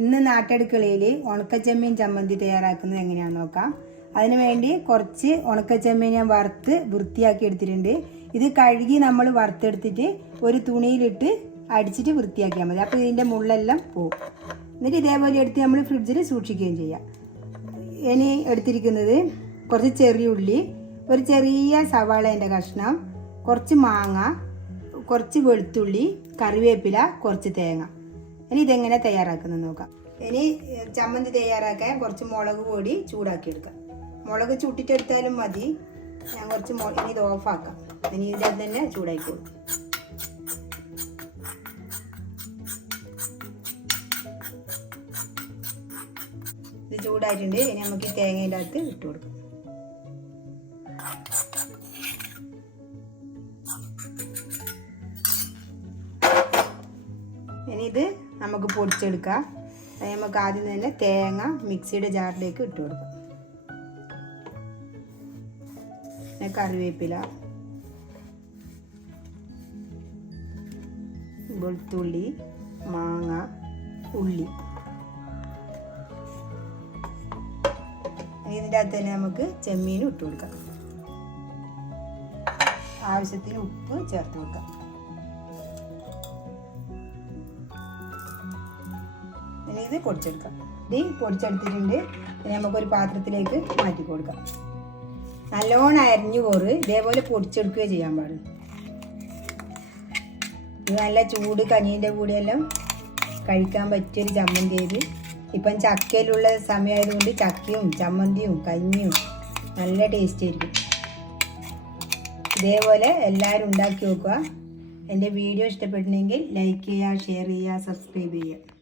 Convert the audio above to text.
ഇന്ന് നാട്ടടുക്കളയിൽ ഉണക്കച്ചെമ്മീൻ ചമ്മന്തി തയ്യാറാക്കുന്നത് എങ്ങനെയാണെന്ന് നോക്കാം. അതിനു വേണ്ടി കുറച്ച് ഉണക്കച്ചെമ്മീൻ ഞാൻ വറുത്ത് വൃത്തിയാക്കി എടുത്തിട്ടുണ്ട്. ഇത് കഴുകി നമ്മൾ വറുത്തെടുത്തിട്ട് ഒരു തുണിയിലിട്ട് അടിച്ചിട്ട് വൃത്തിയാക്കിയാൽ മതി. അപ്പോൾ ഇതിൻ്റെ മുള്ളെല്ലാം പോകും. എന്നിട്ട് ഇതേപോലെ എടുത്ത് നമ്മൾ ഫ്രിഡ്ജിൽ സൂക്ഷിക്കുകയും ചെയ്യാം. ഇനി എടുത്തിരിക്കുന്നത് കുറച്ച് ചെറിയ ഉള്ളി, ഒരു ചെറിയ സവാളേൻ്റെ കഷ്ണം, കുറച്ച് മാങ്ങ, കുറച്ച് വെളുത്തുള്ളി, കറിവേപ്പില, കുറച്ച് തേങ്ങ. ഇനി ഇതെങ്ങനെ തയ്യാറാക്കുന്നത് നോക്കാം. ഇനി ചമ്മന്തി തയ്യാറാക്കാൻ കുറച്ച് മുളക് പൊടി ചൂടാക്കി എടുക്കാം. മുളക് ചുട്ടിട്ടെടുത്താലും മതി. ഞാൻ കുറച്ച് ഇനി ഇത് ഓഫാക്കാം. ഇനി ഇതിൽ തന്നെ ചൂടാക്കി കൊടുക്കും. ഇത് ചൂടായിട്ടുണ്ട്. ഇനി നമുക്ക് ഈ തേങ്ങയുടെ അകത്ത് ഇട്ട് കൊടുക്കാം. ഇനി ഇത് നമുക്ക് പൊടിച്ചെടുക്കാം. നമുക്ക് ആദ്യം തന്നെ തേങ്ങ മിക്സിയുടെ ജാറിലേക്ക് ഇട്ട് കൊടുക്കാം. പിന്നെ കറിവേപ്പില, വെളുത്തുള്ളി, മാങ്ങ, ഉള്ളി. ഇതിൻ്റെ അകത്ത് തന്നെ നമുക്ക് ചെമ്മീനും ഇട്ട് കൊടുക്കാം. ആവശ്യത്തിന് ഉപ്പ് ചേർത്ത് കൊടുക്കാം. ഇനി ഇത് പൊടിച്ചെടുക്കാം. ഇത് പൊടിച്ചെടുത്തിട്ടുണ്ട്. ഇനി നമുക്കൊരു പാത്രത്തിലേക്ക് മാറ്റി കൊടുക്കാം. നല്ലോണം അരിഞ്ഞു പോറ് ഇതേപോലെ പൊടിച്ചെടുക്കുകയോ ചെയ്യാൻ പാടില്ല. ഇത് നല്ല ചൂട് കഞ്ഞീൻ്റെ കൂടെയെല്ലാം കഴിക്കാൻ പറ്റിയൊരു ചമ്മന്തി ആയത്. ഇപ്പം ചക്കയിലുള്ള സമയമായതുകൊണ്ട് ചക്കയും ചമ്മന്തിയും കഞ്ഞിയും നല്ല ടേസ്റ്റ് ആയിരിക്കും. ഇതേപോലെ എല്ലാവരും ഉണ്ടാക്കി നോക്കുക. എൻ്റെ വീഡിയോ ഇഷ്ടപ്പെട്ടിട്ടുണ്ടെങ്കിൽ ലൈക്ക് ചെയ്യുക, ഷെയർ ചെയ്യുക, സബ്സ്ക്രൈബ് ചെയ്യുക.